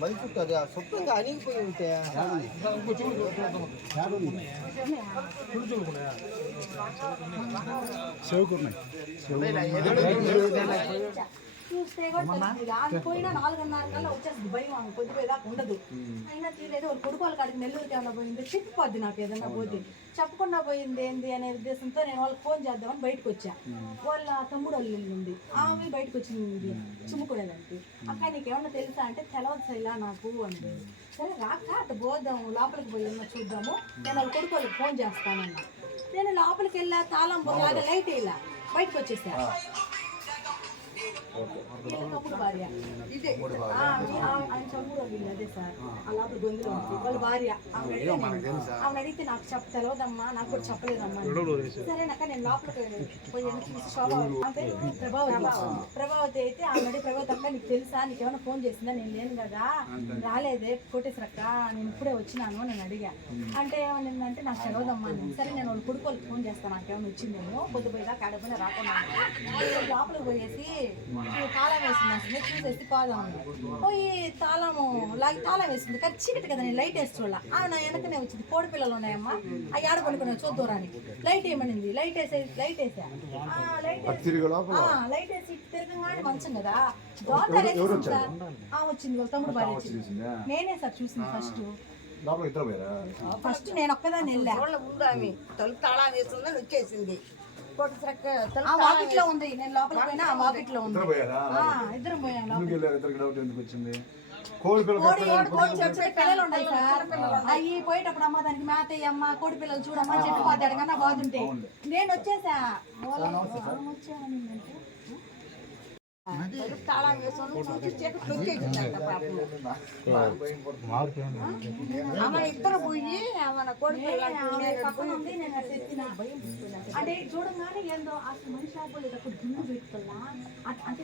మరిచుంటుంది శుభ్రంగా అణిగిపోయి ఉంటే చూస్తే పోయినా 4:30 కల్లా వచ్చేస్తుంది భయం కొద్దిపోయేదాకా ఉండదు. అయినా తీరేదో వాళ్ళు కొడుకు వాళ్ళ కాడికి నెల్లూరుకి ఏమన్నా పోయింది చెప్పిపోద్ది నాకు ఏదన్నా పోతే చెప్పకుండా పోయింది ఏంది అనే ఉద్దేశంతో నేను వాళ్ళకి ఫోన్ చేద్దామని బయటకు వచ్చా. వాళ్ళ తమ్ముడు వాళ్ళు ఉంది ఆమె బయటకు వచ్చింది చుమ్ముకునేదానికి. అక్క నీకేమన్నా తెలుసా అంటే తెలవదు సైలా నాకు అంటే సరే రాక అటు పోద్దాము లోపలికి పోయి చూద్దాము నేను వాళ్ళ కొడుకు వాళ్ళకి ఫోన్ చేస్తానన్నా. నేను లోపలికి వెళ్ళా తాళం లాగా లైట్ వేయాల బయటకు వచ్చేసా. తమ్ముడు భార్య ఇదే ఆయన తమ్ముడు వీళ్ళు అదే సార్ అలా గొంతులో ఉంది వాళ్ళ భార్య ఆమె అడిగితే నాకు తెలవదమ్మా నాకు కూడా చెప్పలేదమ్మా. సరేనాక నేను లోపలికి పోయి చూసి శోభ అంటే ప్రభావతి అయితే ఆమె ప్రభావతి అక్క నీకు తెలుసా నీకేమైనా ఫోన్ చేసిందా నేను లేను కదా రాలేదే కోటేశ్వరక్క నేను ఇప్పుడే వచ్చినాను నేను అడిగా. అంటే ఏమనిందంటే నాకు తెలవదమ్మా సరే నేను వాళ్ళు కొడుకోళ్ళకి ఫోన్ చేస్తాను నాకేమైనా వచ్చిందేమో పొద్దుపోయిదా కాడపోయినా రాకుండా లోపలికి పోయేసి తాళం వేసింది చూసేసి పోదాం పోయి తాళం వేసింది కానీ చీకటి కదా నేను లైట్ వేసి చూడాల నా వెనకనే వచ్చింది కోడి పిల్లలు ఉన్నాయమ్మా ఆ ఏడ పడుకున్నా చూద్దానికి లైట్ వేయమనింది లైట్ వేసా లైట్ వేసి తిరగగానే మంచం కదా దోతారు వేసింది సార్ వచ్చింది వాళ్ళ తమ్ముడు భార్య వచ్చింది నేనే సార్ చూసింది ఫస్ట్ నేను ఒక్కదాన్ని వెళ్ళా తలుపు తాళం వేస్తుందని వచ్చేసింది. వాకిట్లో ఉంది నేను లోపలికి పోయినా ఆ వాకిట్లో ఉంది ఇద్దరం పోయాను. పిల్లలు ఉన్నాయి సార్ అవి పోయేటప్పుడు అమ్మ దానికి మేత అమ్మ కోడి పిల్లలు చూడమ్మా చెప్పి పోతాడు కన్నా బాగుంటే నేను వచ్చేసా తాళం వేసుకొని ఇద్దరు పోయి కోడి పక్కన ఉంది నేను తెచ్చిన అంటే చూడంగానే ఏందో అసలు మనిషి ఆపోలేటప్పుడు దుమ్ము పెట్టుకోవాలా అంటే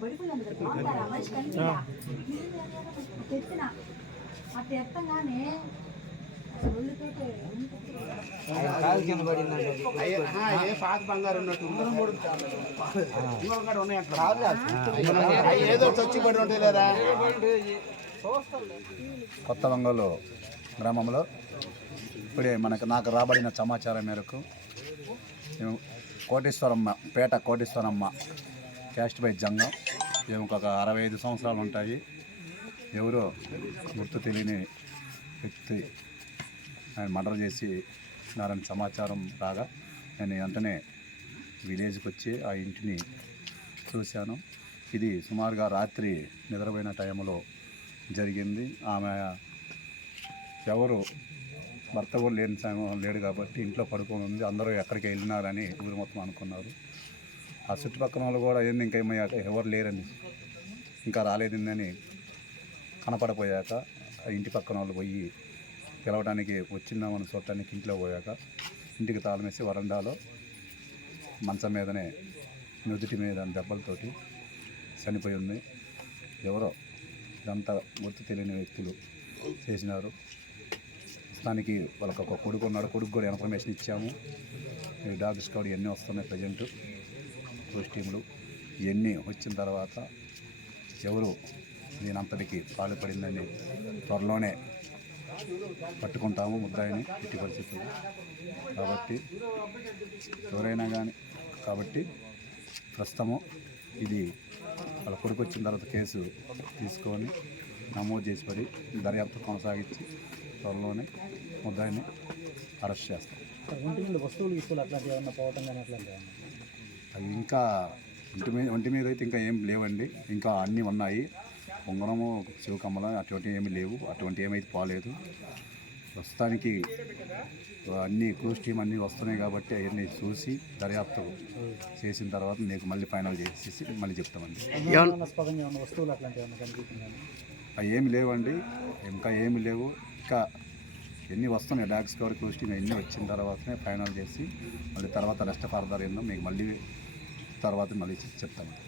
పడిపోయాను కదా మనిషి కనిపించా తెచ్చిన అట్లా ఎత్తంగానే పాత బంగారు ఏదో చచ్చిపడి ఉంటాయి లేదా. కొత్త వంగలు గ్రామంలో ఇప్పుడే నాకు రాబడిన సమాచారం మేరకు పేట కోటేశ్వరమ్మ క్యాస్ట్ బై జంగం ఈమెకు ఒక 65 సంవత్సరాలు ఉంటాయి. ఎవరో గుర్తు తెలియని వ్యక్తి ఆయన మర్డర్ చేసి నారని సమాచారం రాగా నేను వెంటనే విలేజ్కి వచ్చి ఆ ఇంటిని చూశాను. ఇది సుమారుగా రాత్రి నిద్రపోయిన టైంలో జరిగింది. ఆమె ఎవరు భర్త కూడా లేడు కాబట్టి ఇంట్లో పడుకొని ఉంది. అందరూ ఎక్కడికి వెళ్ళినారని ఊరు మొత్తం అనుకున్నారు. ఆ చుట్టుపక్కల వాళ్ళు కూడా ఏంది ఇంకా ఎవరు లేరని ఇంకా రాలేదని కనపడపోయాక ఇంటి పక్కన వాళ్ళు పోయి పిలవడానికి వచ్చిందామని చూడటానికి ఇంట్లో పోయాక ఇంటికి తాళం వేసి వరండాలో మంచం మీదనే నుదుటి మీద దెబ్బలతోటి చనిపోయి ఉంది. ఎవరో ఇదంతా గుర్తు తెలియని వ్యక్తులు చేసినారు. ప్రస్తుతానికి వాళ్ళకి ఒక కొడుకు ఉన్నాడు. కొడుకు కూడా ఇన్ఫర్మేషన్ ఇచ్చాము. డాగ్ స్క్వాడ్ ఇవన్నీ వస్తున్నాయి ప్రజెంట్ పోస్ట్ టీములు ఇవన్నీ వచ్చిన తర్వాత ఎవరు దీనంతటికి పాల్పడిందని త్వరలోనే పట్టుకుంటాము ముద్దాయిని ఇట్టి పరిస్థితులు కాబట్టి ఎవరైనా కానీ కాబట్టి ప్రస్తుతము ఇది వాళ్ళ కొడుకు వచ్చిన తర్వాత కేసు తీసుకొని నమోదు చేసి పడి దర్యాప్తు కొనసాగించి త్వరలోనే ముద్దాయిని అరెస్ట్ చేస్తాం. వస్తువులు అట్లాంటివి ఏమన్నా పోవటం కానీ అట్లాంటివి అవి ఇంకా ఒంటి మీద అయితే ఇంకా ఏం లేవండి. ఇంకా అన్నీ ఉన్నాయి. ఉంగరము శివకమ్మల అటువంటివి ఏమీ లేవు. అటువంటి ఏమైతే పోలేదు. ప్రస్తుతానికి అన్ని క్రూజ్ టీమ్ అన్నీ వస్తున్నాయి కాబట్టి అవన్నీ చూసి దర్యాప్తు చేసిన తర్వాత నీకు మళ్ళీ ఫైనల్ చేసేసి మళ్ళీ చెప్తామండి. వస్తువులు అట్లాంటివి అవి ఏమి లేవండి. ఇంకా ఏమి లేవు. ఇంకా ఎన్ని వస్తున్నాయి డాగ్స్ కవర్ క్రూజ్ టీమ్ ఎన్ని వచ్చిన తర్వాతనే ఫైనల్ చేసి మళ్ళీ తర్వాత రెస్ట్ ఫర్దర్ ఏందో మీకు మళ్ళీ తర్వాత మళ్ళీ చెప్తామండి.